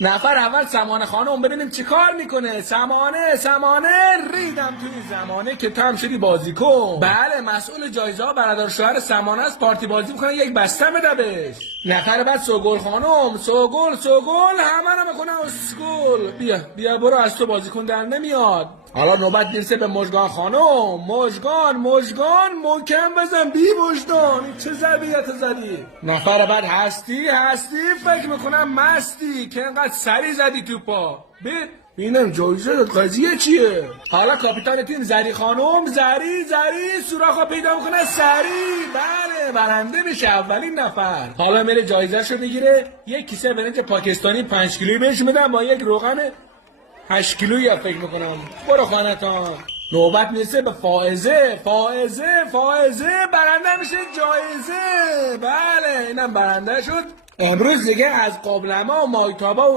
نفر اول سمانه خانم، ببینیم چی کار میکنه. سمانه ریدم توی زمانه که تو هم شدی بازیکن. بله، مسئول جایزه ها برادر شوهر سمانه است، پارتی بازی میکنه، یک بسته بده بهش. نفر بعد سوگل خانم، سوگل همه رو میکنه اسکول. بیا برو، از تو بازیکن در نمیاد. حالا نوبت میرسه به مژگان خانم. مژگان محکم بزن بی وجدان. چه ضربیت زدی؟ نفر بعد هستی فکر میکنم مستی که انقدر سری زدی تو پا. ببینم جایزه قضیه چیه؟ حالا کاپیتان تیم زری خانم، زری سوراخو پیدا میکنه سری. بله، برنده میشه اولین نفر. حالا میره جایزه‌شو میگیره، یک کیسه برنج پاکستانی 5 کیلویی بهش میدن با یک روغن 8 کیلویی فکر میکنم. برو خانتان. نوبت میرسه به فائزه برنده میشه جایزه. بله، اینم برنده شد. امروز دیگه از قابلمه و مایتابه و